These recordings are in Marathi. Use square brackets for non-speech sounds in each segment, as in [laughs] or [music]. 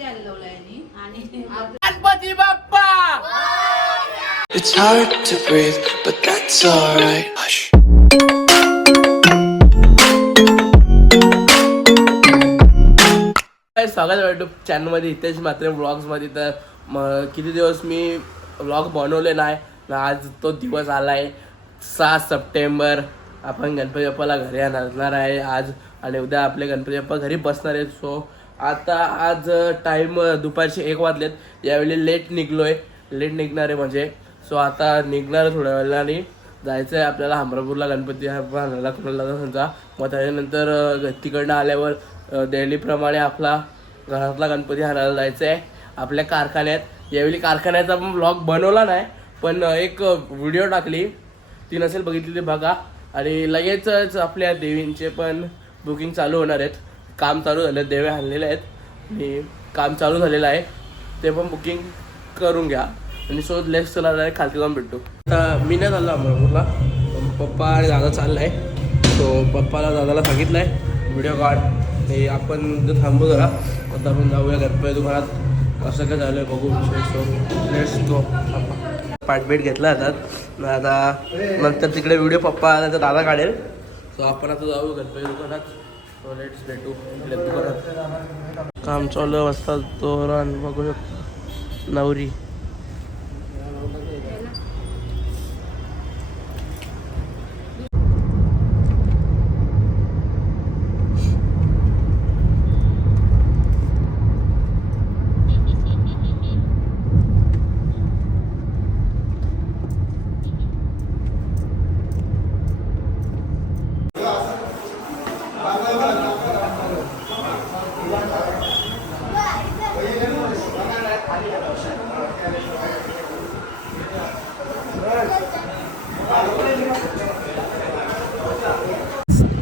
घ्यायला लावला यांनी? आणि Ganpati Bappa! It's hard to breathe, but that's alright. Hush. काय स्वागत आहे युट्यूब चॅनलमध्ये हितेश मात्रे व्लॉग्समध्ये तर म- किती दिवस मी व्लॉग बनवले नाही आज तो दिवस आला आहे सहा सप्टेंबर. आपण गणपती बाप्पाला घरी आणणार आहे आज. आणि उद्या आपले गणपती बाप्पा घरी बसणार आहेत. सो आता आज टाईम दुपारचे एक वाजलेत. यावेळी लेट निघलो आहे लेट निघणार आहे म्हणजे सो आता निघणार आहे थोड्या आणि जायचं आहे आपल्याला हमरापूरला गणपती बाप्पा आणायला कुणाला समजा. मग त्याच्यानंतर तिकडनं आल्यावर दिल्लीप्रमाणे आपला घरातला गणपती आणायला जायचं आहे आपल्या कारखान्यात. यावेळी कारखान्याचा पण ब्लॉग बनवला नाही पण एक व्हिडिओ टाकली. ती नसेल बघितली ती बघा. आणि लगेचच आपल्या देवींचे पण बुकिंग चालू होणार आहेत. काम चालू झालं देवे आणलेले आहेत. आणि काम चालू झालेलं आहे. ते पण बुकिंग करून घ्या. आणि सो लेफ्ट चला आहे खालती जाऊन भेटतो आता मी नाही चाललो अमरापूरला. पप्पा आणि दादा चाललाय. सो पप्पाला दादाला सांगितलं आहे व्हिडिओ कॉल ते आपण जर थांबू जरा. आता आपण जाऊया गणपती दुकानात. कसं काय झालं बघू. सो लेट्स गो पाठभेट घेतला जातात आता नंतर तिकडे व्हिडिओ पप्पा आला तर दादा काढेल. सो आपण आता जाऊ गणपती दुकानात. सो लेट्स भेटू दुकानात काम चालू आहे वाजता तोरण बघू शकतो. नवरी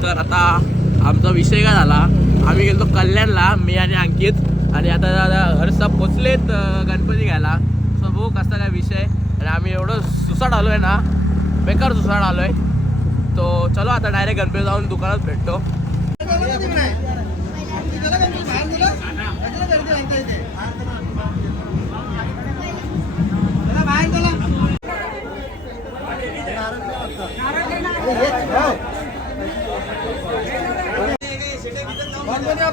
तर आता आमचा विषय काय झाला आम्ही गेलो कल्याणला मी आणि अंकित आणि आता दादा हर्षा पोचलेत गणपती घ्यायला. सो बघू कसा काय विषय? आणि आम्ही एवढं सुसाट आलो आहे ना बेकार सुसाट आलो आहे तो चलो आता डायरेक्ट गणपती जाऊन दुकानात भेटतो. मोर्या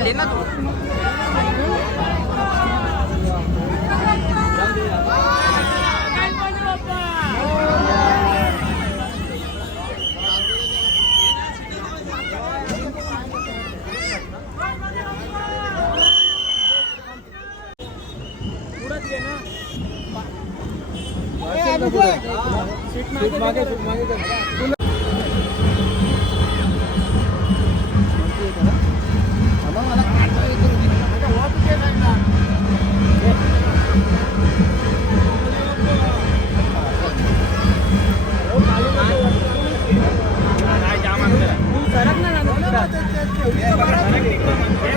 हा ले ना तू?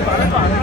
भारत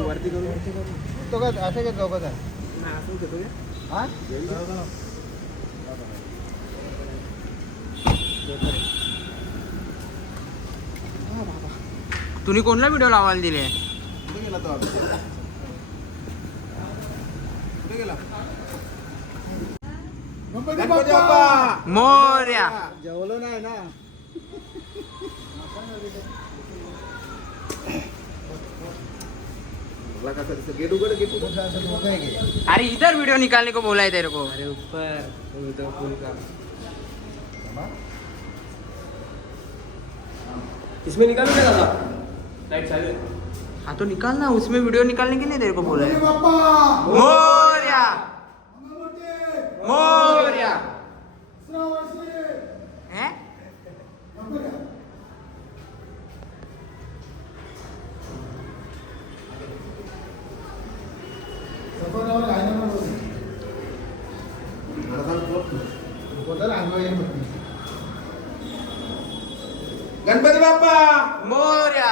वरती करू तो का असं घेत जाऊ का असं घेतो हाँ? तुम्ही कोणला व्हिडिओ लावायला दिले? मोर्या! जेवलो नाही ना. गेट उघड गेट उघड. अरे इधर वीडियो निकालने को बोला है तेरे को। अरे ऊपर. तो फुल का। इसमें निकालू क्या दादा? राइट साइड हाँ तो निकाल ना उसमें वीडियो निकालने के लिए तेरे को बोला है मोर्या मोर्या हैं? गणपती बाप्पा मोर्या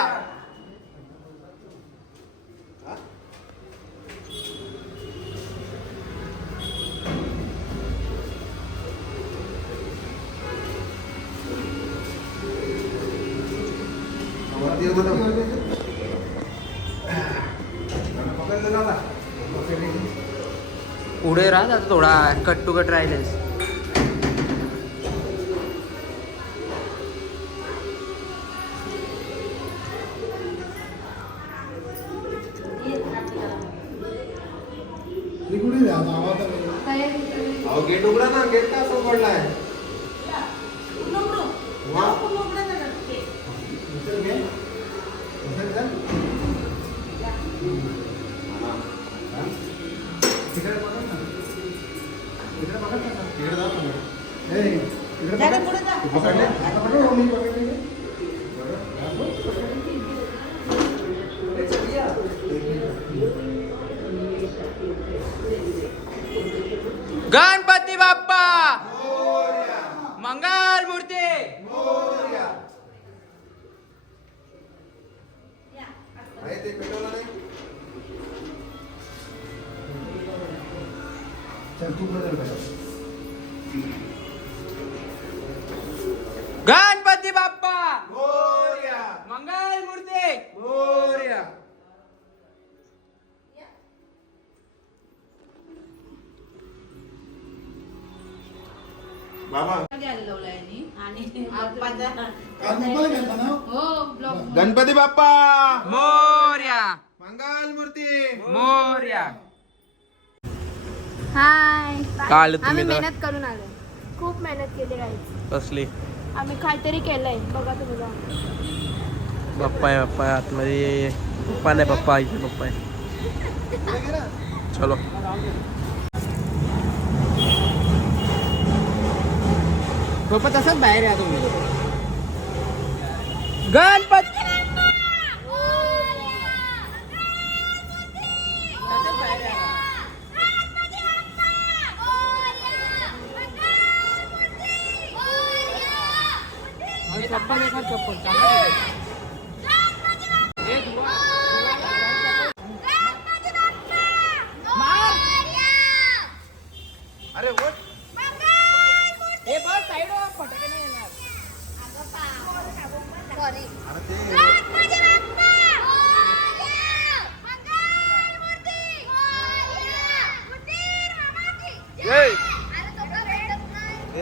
थोडा कट टू कट राहिलेस. गणपती बाबा [laughs] [laughs] हो गणपती बाप्पा! मोर्या. मंगल मूर्ती. मोर्या. हाय. काल तुम्ही तर- मेहनत करून आलो खूप मेहनत केली गाईच कसली? आम्ही काहीतरी केलंय. बघा तुम्ही जाऊन. पप्पा आहे पप्पा आहे. आतमध्ये ये ये पप्पा नाही पप्पा इथे पप्पा आहे. चलो. पप्पा तसंच बाहेर या तुम्ही गणपती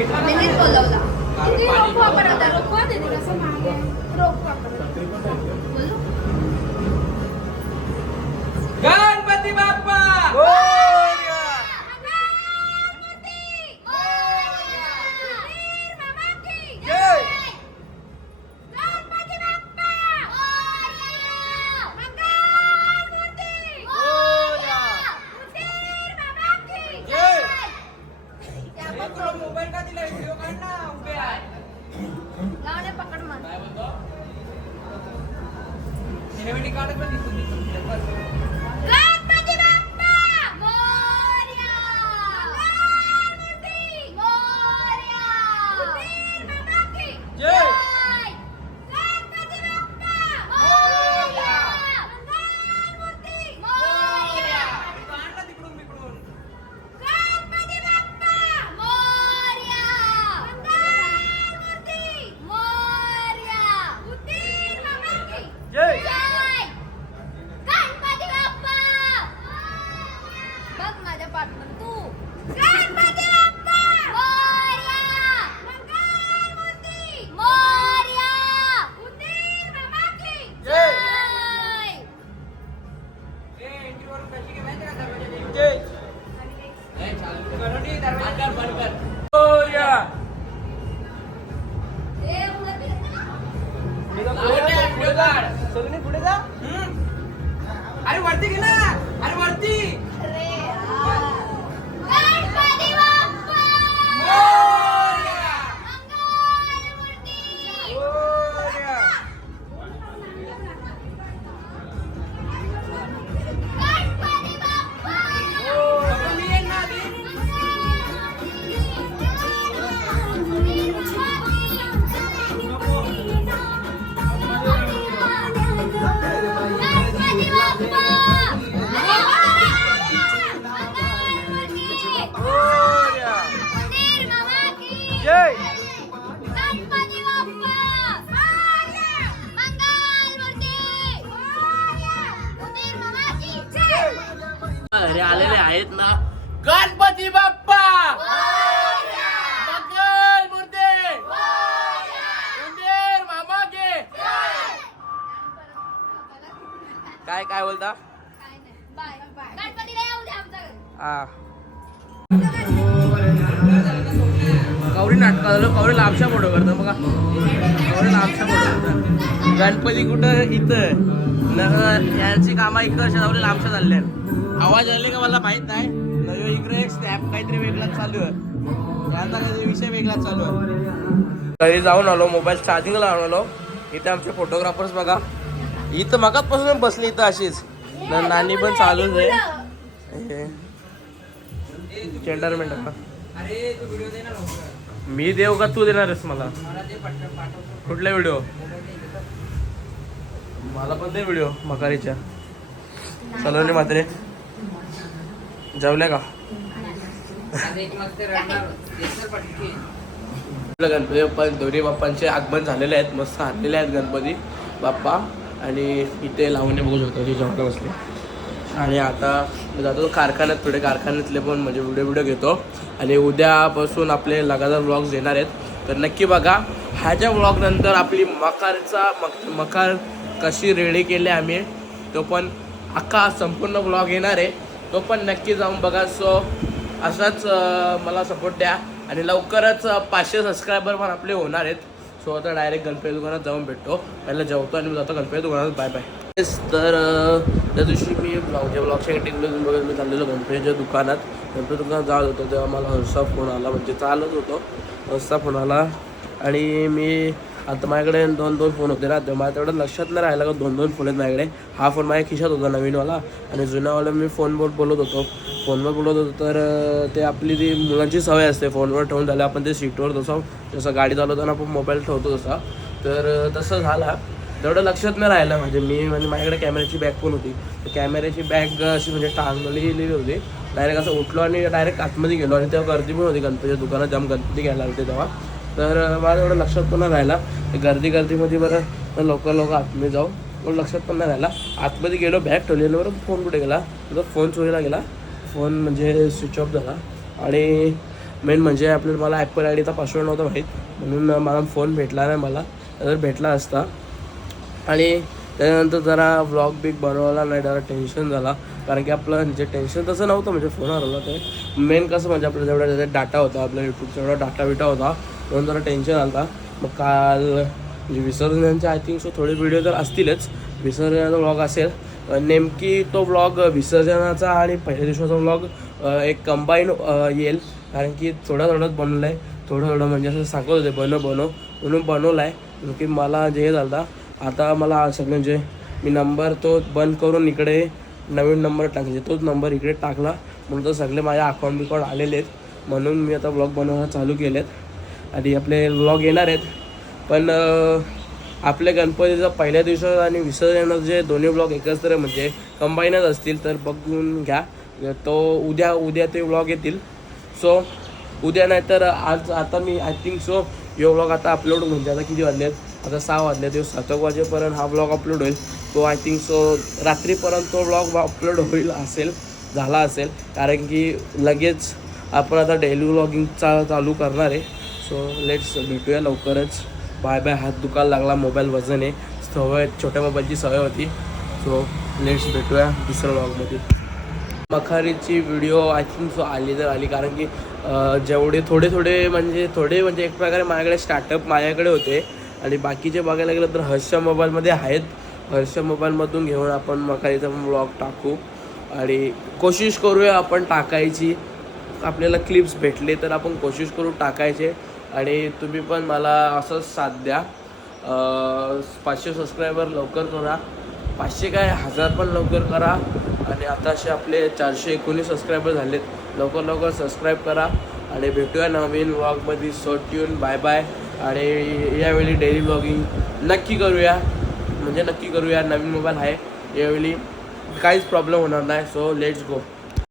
मिनिट बोलवला. किती रोप वापरतात रोप वापरतात गाडी काढत नाही बघ माझ्या पाठवर तू. you. घरी आलेले आहेत ना. गणपती बाप्पा! काय काय बोलता? हा. नाटका झालं कवरी लाभशा फोटो करतो बघा. कवरी लाभशा फोटो गणपती कुठं? इथं. नगर यांची कामं इकडं लापशा झालेली आहेत आवाज आले का मला माहीत नाही. तर इकडे एक काहीतरी वेगळाच चालू आहे. आता काहीतरी विषय वेगळाच चालू आहे. घरी जाऊन आलो मोबाईल चार्जिंगला आलो. इथे आमचे फोटोग्राफर्स बघा. इथं मगापासून बसली इथं अशीच. नानी पण चालूच आहे. चेंडर मी देव का तू देणार आहेस मला? कुठला व्हिडिओ मला पण दे व्हिडिओ मकारीच्या सलोनी मात्रे. जेवल्या का? गणपती बाप्पा दोन्ही बाप्पांचे आगमन झालेले आहेत. मस्त आणलेले आहेत गणपती बाप्पा. आणि इथे लावणे बघू शकतो ही जेवण बसले. आणि आता मी जातो कारखान्यात थोडे कारखान्यातले पण म्हणजे व्हिडिओ व्हिडिओ घेतो. आणि उद्यापासून आपले लगातार व्लॉग्स येणार आहेत. तर नक्की बघा ह्याच्या ब्लॉगनंतर आपली मकारचा मक मकार कशी रेडी केली आम्ही तो पण अख्खा संपूर्ण ब्लॉग येणार आहे. तो पण नक्की जाऊन बघा. सो असाच मला सपोर्ट द्या. आणि लवकरच पाचशे सबस्क्रायबर पण आपले होणार आहेत. सो आता डायरेक्ट गणपती दुकानात जाऊन भेटतो. पहिला जेवतो आणि जातो गणपती दुकानात. बाय बाय येस तर त्या दिवशी मी ब्लॉग जे ब्लॉगच्या टेक्नॉलॉजी बघत मी चाललेलो गणपतीच्या दुकानात. गणपती दुकानात जात होतो. तेव्हा मला हर्षा फोन आला. म्हणजे चालत होतो. हर्षा फोन आला. आणि मी आता माझ्याकडे दोन दोन फोन होते ना. तेव्हा तेवढं लक्षात नाही राहिलं का दोन दोन फोन आहेत माझ्याकडे. हा फोन माझ्या खिशात होता नवीनवाला. आणि जुनावाला मी फोनवर बोलत होतो. फोनवर बोलत होतो तर ते आपली ती मुलांची सवय असते फोनवर ठेवून झालं आपण ते सीटवर जसं जसं गाडी चालवताना आपण मोबाईल ठेवतो तसा. तर तसं झाला. तेवढं लक्षात नाही राहिलं म्हणजे मी म्हणजे माझ्याकडे कॅमेऱ्याची बॅग पण होती. तर कॅमेऱ्याची बॅग अशी म्हणजे टांगलेली होती. डायरेक्ट असं उठलो आणि डायरेक्ट आतमध्ये गेलो. आणि तेव्हा गर्दी पण होती गणपतीच्या दुकानात. जाम गणपती घ्यायला होते तेव्हा. तर मला एवढं लक्षात पण नाही राहिला. गर्दी गर्दीमध्ये बरं लवकर लवकर आतमध्ये जाऊ. पण लक्षात पण नाही राहिला. आतमध्ये गेलो बॅग ठेवलेलं बरं फोन कुठे गेला? तर फोन चोरीला गेला. फोन म्हणजे स्विच ऑफ झाला. आणि मेन म्हणजे आपल्याला मला ॲपल आय डीचा पासवर्ड नव्हता माहीत. म्हणून मला फोन भेटला नाही मला. जर भेटला असता. आणि त्यानंतर जरा व्लॉग बिग बनवायला नाही जरा टेन्शन झाला. कारण की आपलं म्हणजे टेन्शन तसं नव्हतं म्हणजे फोन हरवला ते. मेन कसं म्हणजे आपलं जेवढा डाटा होता आपल्या यूट्यूबचा एवढा डाटा बिटा होता. म्हणून जरा टेन्शन आलं होता. मग काल म्हणजे विसर्जनांचे आय थिंक सो थोडे व्हिडिओ तर असतीलच. विसर्जनाचा व्लॉग असेल. नेमकी तो व्लॉग विसर्जनाचा आणि पहिल्या दिवसाचा व्लॉग एक कंबाईन येईल. कारण की थोडा थोडंच बनवलं आहे थोडं थोडं म्हणजे असं सांगत होते बनव बनव. म्हणून बनवलं आहे की मला जे हे झालं आता मला सगळं म्हणजे मी नंबर तो बंद करून इकडे नवीन नंबर टाकले. तोच नंबर इकडे टाकला. म्हणून तर सगळे माझ्या अकाउंट बिकाउंट आलेले आहेत. म्हणून मी आता ब्लॉग बनवायला चालू केलेत. आणि आपले ब्लॉग येणार आहेत. पण आपल्या गणपतीचा पहिल्या दिवसात आणि विसर्जन जे दोन्ही ब्लॉग एकत्र म्हणजे कंबाईनच असतील तर बघून घ्या. तो उद्या उद्या ते व्लॉग येतील. सो उद्या नाही तर आज आता मी आय थिंक सो यो व्लॉग आता अपलोड म्हणजे आता किती वाजले आहेत? आता सहा वाजले दिवस सात वाजेपर्यंत हा ब्लॉग अपलोड होईल. तो आय थिंक सो रात्रीपर्यंत तो ब्लॉग अपलोड होईल असेल झाला असेल. कारण की लगेच आपण आता डेली व्लॉगिंग चा चालू करणार आहे. सो लेट्स भेटूया लवकरच. बाय बाय हात दुखायला लागला मोबाईल वजन आहे सवय छोट्या मोबाईलची सवय होती. सो लेट्स भेटूया दुसऱ्या ब्लॉगमध्ये मखारीची व्हिडिओ आय थिंक सो आली तर आली. कारण की जेवढे थोडे थोडे म्हणजे थोडे म्हणजे एक प्रकारे माझ्याकडे स्टार्टअप माझ्याकडे होते. आणि बाकीचे बघायला गेलं तर हर्ष मोबाईलमध्ये आहेत. हर्ष मोबाईलमधून घेऊन आपण मखारीचा ब्लॉग टाकू. आणि कोशिश करूया आपण टाकायची. आपल्याला क्लिप्स भेटले तर आपण कोशिश करू टाकायचे. आणि तुम्ही पण मला असंच साथ द्या. पाचशे सबस्क्रायबर लवकर करा. पाचशे काय? हजार पण लवकर करा. आणि आताशे आपले चारशे एकोणीस सबस्क्रायबर झालेत. लवकर लवकर सबस्क्राईब करा. आणि भेटूया नवीन व्लॉगमध्ये सो ट्यून बाय बाय आणि यावेळी डेली व्लॉगिंग नक्की करूया. म्हणजे नक्की करूया. नवीन मोबाईल आहे. यावेळी काहीच प्रॉब्लेम होणार नाही. So let's go